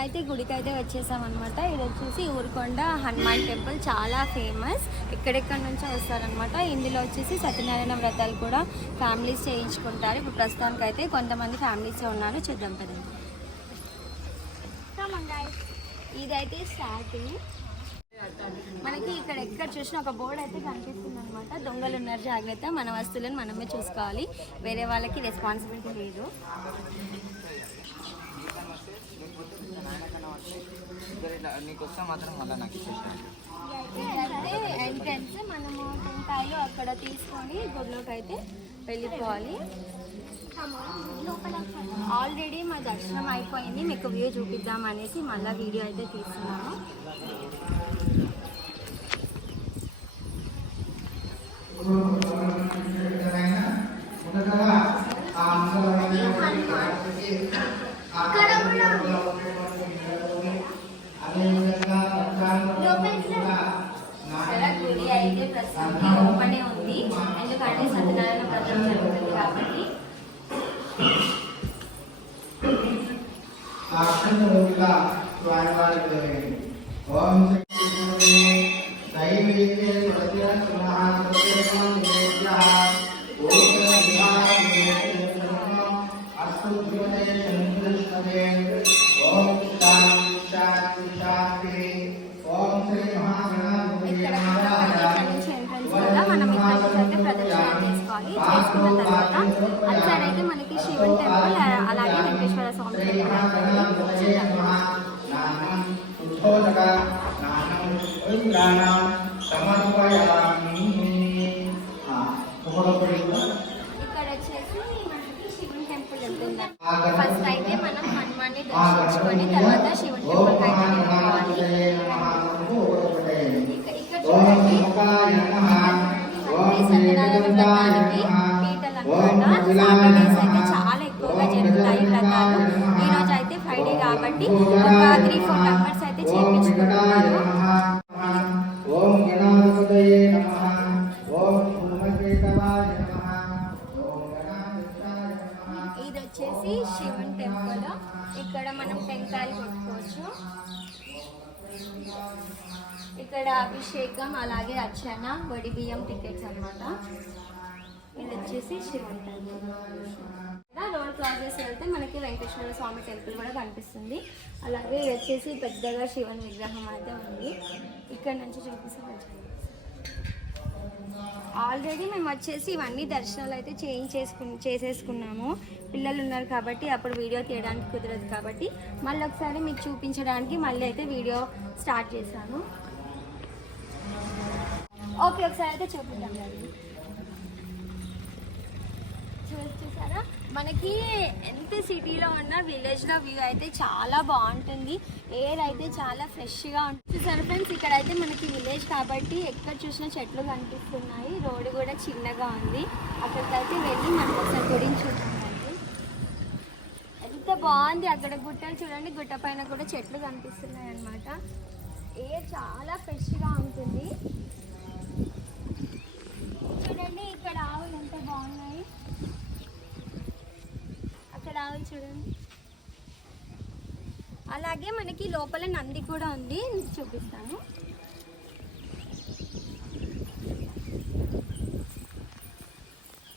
మేమైతే గుడికి అయితే వచ్చేసామన్నమాట. ఇది వచ్చేసి ఊరికొండ హనుమాన్ టెంపుల్ చాలా ఫేమస్. ఎక్కడెక్కడి నుంచో వస్తారనమాట ఇందులో వచ్చేసి సత్యనారాయణ వ్రతాలు కూడా ఫ్యామిలీస్ చేయించుకుంటారు. ఇప్పుడు ప్రస్తుతానికి అయితే కొంతమంది ఫ్యామిలీస్ ఉన్నారు. చూద్దాం పదండి. ఇదైతే స్టార్టింగ్. మనకి ఇక్కడ ఎక్కడ చూసినా ఒక బోర్డు అయితే కనిపిస్తుంది అనమాట దొంగలు ఉన్నారు జాగ్రత్త. మన వస్తువులను మనమే చూసుకోవాలి. వేరే వాళ్ళకి రెస్పాన్సిబిలిటీ లేదు. నీకు వస్తే మాత్రం మళ్ళీ నాకు ఇచ్చేసాను ఇదైతే ఎంట్రన్స్ మనము టెంకాయలు అక్కడ తీసుకొని గుడిలోకి అయితే వెళ్ళిపోవాలి ఆల్రెడీ మా దర్శనం అయిపోయింది మీకు వ్యూ చూపిద్దాం అనేసి మళ్ళీ వీడియో అయితే తీస్తున్నాము Thank you గుడి అయితే ప్రస్తుతానికి ఓపెనే ఉంది ఎందుకంటే సత్యనారాయణ వ్రతం జరుగుతుంది కాబట్టి మనం ఇక్కడ అయితే ప్రదక్షిణ చేసుకోవాలి. చేసుకున్న తర్వాత ఇక్కడ వచ్చేసి మనకి శివుని టెంపుల్ ఉంటుంది ఫస్ట్ అయితే మనం హనుమాన్ని దర్శించుకొని తర్వాత శివుని టెంపుల్ అయితే వెళ్ళిపోవాలి ఇక్కడ చూడండి సత్యనారాయణ వ్రతానికి పీటలు అయితే చాలా ఎక్కువగా జరుగుతాయి వ్రతాలు ఈ రోజు అయితే ఫ్రైడే కాబట్టి ఒక త్రీ ఫోర్ ఇక్కడ అభిషేకం అలాగే అర్చన వడి బియ్యం టికెట్స్ అన్నమాట. ఇది వచ్చేసి శివుని రోడ్ క్రాస్ చేసి వెళ్తే మనకి వెంకటేశ్వర స్వామి టెంపుల్ కూడా కనిపిస్తుంది. అలాగే ఇది వచ్చేసి పెద్దగా శివుని విగ్రహం అయితే ఉంది. ఇక్కడ నుంచి చూపిస్తే ఆల్రెడీ మేము వచ్చేసి ఇవన్నీ దర్శనాలు అయితే చేయించేసుకు చేసేసుకున్నాము. పిల్లలు ఉన్నారు కాబట్టి అప్పుడు వీడియో తీయడానికి కుదరదు కాబట్టి మళ్ళీ ఒకసారి మీకు చూపించడానికి మళ్ళీ అయితే వీడియో స్టార్ట్ చేశాను. ఓకే ఒకసారి అయితే చూపిద్దాం రండి. చూసారా? మనకి ఎంత సిటీలో ఉన్న విలేజ్లో వ్యూ అయితే చాలా బాగుంటుంది. ఎయిర్ అయితే చాలా ఫ్రెష్గా ఉంటుంది. చూసారా ఫ్రెండ్స్? ఇక్కడ అయితే మనకి విలేజ్ కాబట్టి ఎక్కడ చూసినా చెట్లు కనిపిస్తున్నాయి. రోడ్డు కూడా చిన్నగా ఉంది. అక్కడికైతే వెళ్ళి మనం ఒకసారి గురించి చూద్దామండి ఎంత బాగుంది అక్కడ గుట్టలు చూడండి. గుట్ట పైన కూడా చెట్లు కనిపిస్తున్నాయి అన్నమాట ఎయిర్ చాలా ఫ్రెష్గా ఉంటుంది చూడండి ఇక్కడ ఆవులు ఎంత బాగున్నాయి. అక్కడ ఆవులు చూడండి. అలాగే మనకి లోపల నంది కూడా ఉంది. మీకు చూపిస్తాను.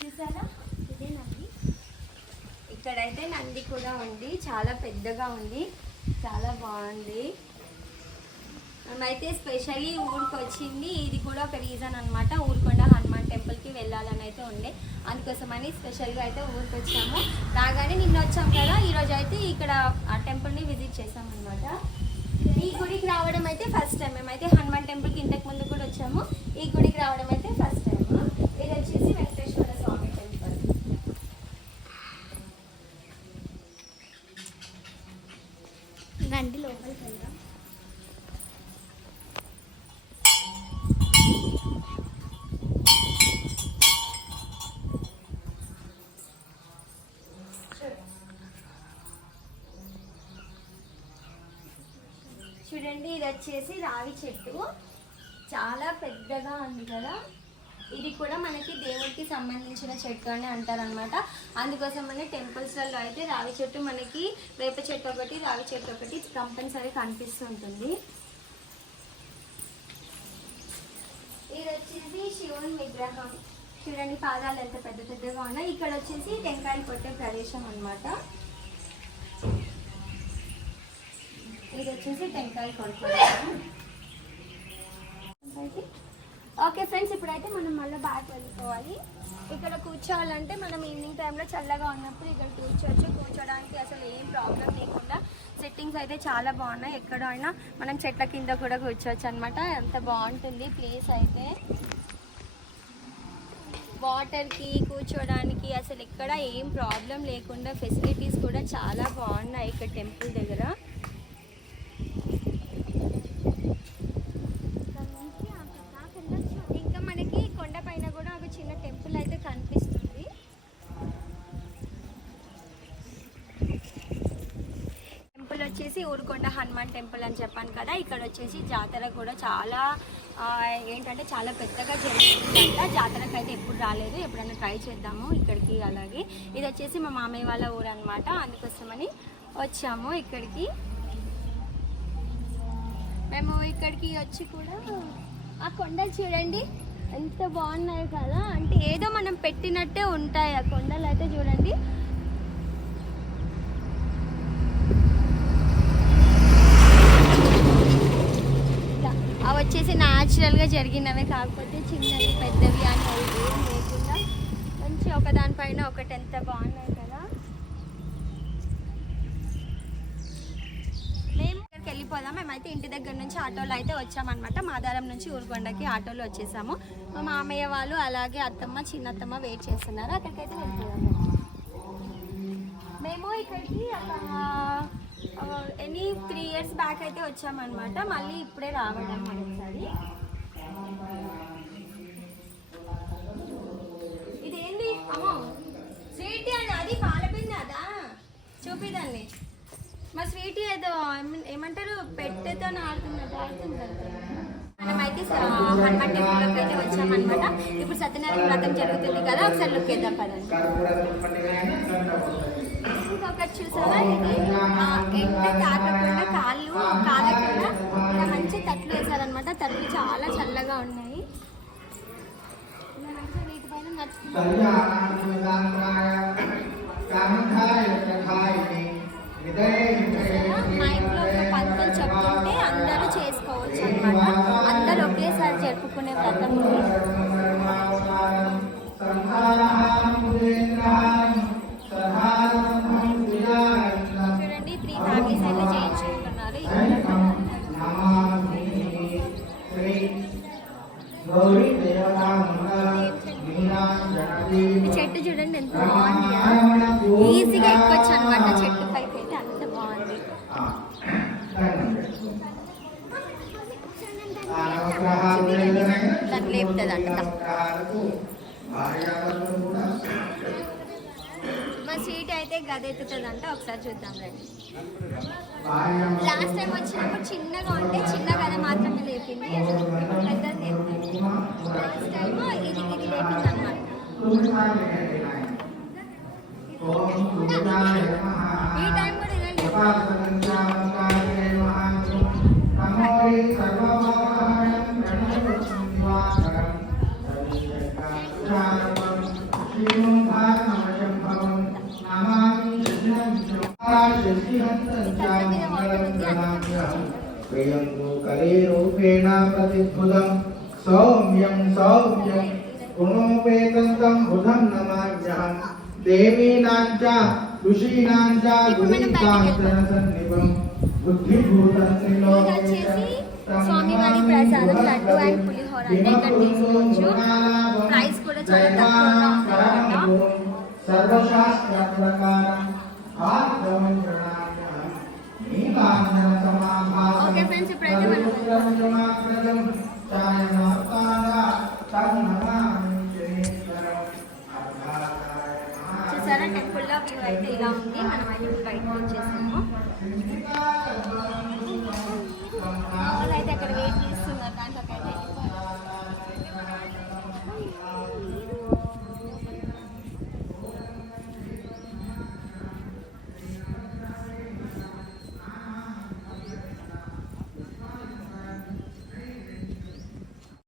చూసారా? ఇదే నంది. ఇక్కడైతే నంది కూడా ఉంది. చాలా పెద్దగా ఉంది. చాలా బాగుంది. మేమైతే స్పెషల్లీ ఊరికి వచ్చింది ఇది కూడా ఒక రీజన్ అనమాట ఊరుకొండ హనుమాన్ టెంపుల్కి వెళ్ళాలని అయితే ఉండే. అందుకోసమని స్పెషల్గా అయితే ఊరికి వచ్చాము రాగానే నిన్న వచ్చాం కదా. ఈరోజు అయితే ఇక్కడ ఆ టెంపుల్ని విజిట్ చేసాం అనమాట ఈ గుడికి రావడం అయితే ఫస్ట్ టైం మేమైతే హనుమాన్ టెంపుల్కి ఇంతకు ముందు కూడా వచ్చాము. ఈ గుడికి రావడం అయితే ఫస్ట్ టైం ఇది వచ్చేసి వెంకటేశ్వర స్వామి టెంపుల్ రండి లోపలికి వెళ్దాం చూడండి ఇది వచ్చేసి రావి చెట్టు. చాలా పెద్దగా ఉంది కదా. ఇది కూడా మనకి దేవుడికి సంబంధించిన చెట్టు అని అంటారనమాట అందుకోసమని టెంపుల్స్లలో అయితే రావి చెట్టు మనకి వేప చెట్టు ఒకటి రావి చెట్టు ఒకటి కంపల్సరీ కనిపిస్తుంటుంది. ఇది వచ్చేసి శివుని విగ్రహం. చూడండి పాదాలు ఎంత పెద్ద పెద్దగా ఉన్నాయి. ఇక్కడ వచ్చేసి టెంకాయలు కొట్టే ప్రదేశం అనమాట ఇది వచ్చేసి టెంకాయలు కొట్టుకోవడం ఓకే ఫ్రెండ్స్ ఇప్పుడైతే మనం మళ్ళీ బాగా వెళ్ళిపోవాలి ఇక్కడ కూర్చోవాలంటే మనం ఈవినింగ్ టైంలో చల్లగా ఉన్నప్పుడు ఇక్కడ కూర్చోవచ్చు. కూర్చోడానికి అసలు ఏం ప్రాబ్లం లేకుండా సెట్టింగ్స్ అయితే చాలా బాగున్నాయి. ఎక్కడైనా మనం చెట్ల కింద కూడా కూర్చోవచ్చు అనమాట ఎంత బాగుంటుంది ప్లేస్ అయితే. వాటర్కి కూర్చోడానికి అసలు ఎక్కడ ఏం ప్రాబ్లం లేకుండా ఫెసిలిటీస్ కూడా చాలా బాగున్నాయి ఇక్కడ టెంపుల్ దగ్గర ఇంకా మనకి కొండ పైన కూడా ఒక చిన్న టెంపుల్ అయితే కనిపిస్తుంది టెంపుల్ వచ్చేసి ఊరుకొండ హనుమాన్ టెంపుల్ అని చెప్పాను కదా ఇక్కడ వచ్చేసి జాతర కూడా చాలా ఏంటంటే చాలా పెద్దగా జరుగుతుందంట జాతరకు అయితే ఎప్పుడు రాలేదు ఎప్పుడైనా ట్రై చేద్దాము ఇక్కడికి అలాగే. ఇది వచ్చేసి మా మామయ్య వాళ్ళ ఊరు అనమాట అందుకోసమని వచ్చాము ఇక్కడికి. మేము ఇక్కడికి వచ్చి కూడా ఆ కొండలు చూడండి ఎంత బాగున్నాయి కదా. అంటే ఏదో మనం పెట్టినట్టే ఉంటాయి ఆ కొండలు అయితే చూడండి ఇట్లా అవి వచ్చేసి న్యాచురల్గా జరిగినవే కాకపోతే చిన్నవి పెద్దవి అని లేకుండా మంచి ఒకదానిపైన ఒకటి ఎంత బాగున్నాయి కదా. మేము ఇక్కడికి వెళ్ళిపోదాం. మేమైతే ఇంటి దగ్గర నుంచి ఆటోలో అయితే వచ్చామన్నమాట. మాదారం నుంచి ఊరుకొండకి ఆటోలో వచ్చేసాము. మా మామయ్య వాళ్ళు అలాగే అత్తమ్మ చిన్నత్తమ్మ వెయిట్ చేస్తున్నారు. అక్కడికైతే వెళ్ళిపోదాం. మేము ఇక్కడికి ఒక ఎనీ త్రీ ఇయర్స్ బ్యాక్ అయితే వచ్చామన్నమాట. మళ్ళీ ఇప్పుడే రావడం ఒకసారి ఇదేంది? అమ్మో స్వీటీ అని అది పాలపిండి అదా? చూపిదాన్ని మా స్వీటీ ఏదో ఏమంటారు? పెట్టెతో ఆడుతున్నట్టు ఆడుతుంది? మనమైతే హనుమాన్ టెంపుల్లోకి అయితే వచ్చామన్నమాట. ఇప్పుడు సత్యనారాయణ వ్రతం జరుగుతుంది కదా ఒకసారి లుక్ వేద్దాం పదండి. చూసావా? ఇది ఆ, ఎండ తాకకుండా కాళ్ళు కాలకుండా ఇలా మంచి తట్లు వేసారనమాట తట్లు చాలా చల్లగా ఉన్నాయి. వీటిపైన మైక్లో ఒక పంతులు చెప్తుంటే అందరూ చేసుకోవచ్చు అనమాట అందరూ ఒకేసారి జరుపుకునే వ్రతం దాన్ని లేపుతుంది అంట మా సీట్ అయితే గది ఎత్తుతుంది అంట ఒకసారి చూద్దాం రండి. లాస్ట్ టైం వచ్చినప్పుడు చిన్నగా ఉంటే చిన్న గద మాత్రమే లేపింది. ఇప్పుడు పెద్దది లేపింది. లాస్ట్ టైం ఇది ఇది లేపింది అనమాట ఈ టైం కూడా ఇలా సౌమ్యం సౌమ్యం గుణోపేతంతం బుధం నమాజ్ఞహం దేవీనాం చ ఋషీనాం చ గురీకాంచన సన్నిభం బుద్ధిభూతం స్వామివారి ప్రసాదం లడ్డు అండ్ పులిహోర అంటే ఇక్కడ తీసుకోవచ్చు ప్రైస్ కూడా చాలా తక్కువగా ఉందన్నమాట మార్నింగ్ ఆన్ చేసాము